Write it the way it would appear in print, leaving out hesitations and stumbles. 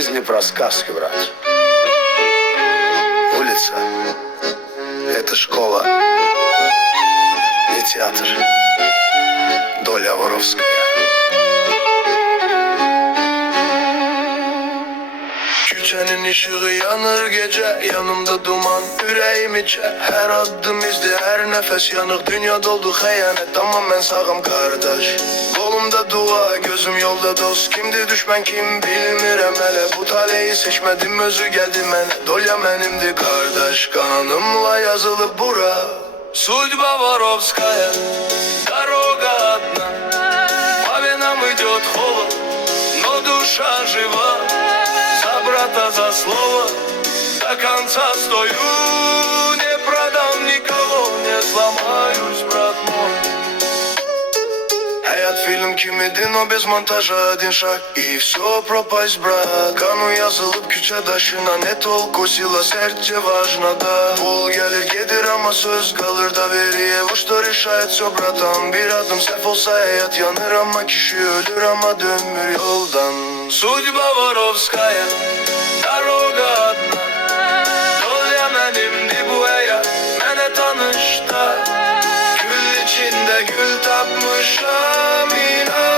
Жизнь не про сказки, брат. Улица — это школа, не театр. Доля воровская. Küçenin ışığı yanır gece, yanımda duman yüreğim içe. Her adım izdi, her nefes yanık. Dünya doldu xəyanət, amma ben sağım kardeş. Kolumda dua, gözüm yolda dost. Kimdi düşman kim bilmirəm hələ. Bu taleyi seçmedim, özü geldi mənə. Dolya mənimdi kardeş, kanımla yazılı bura. Судьба воровская, дорога одна. По венам идет холод, но душа жива. За брата, за слово, до конца стою. Не продам никого, не сломаюсь, брат мой. Hayat film kimidin o bez montaja один шаг и все пропасть, брат. Kanı yazılıp küçe taşına net ol kosila sertçe важно da. Pul gelir gelir ama söz kalır da veriye. Boşta решает все, bratан. Bir adım sef olsa hayat yanır ama kişi ölür ama dönmür yoldan. Судьба воровская, дорога одна. Dolya mənimdi bu hayat, mənə tanış da. Gül içinde gül tapmışam inan.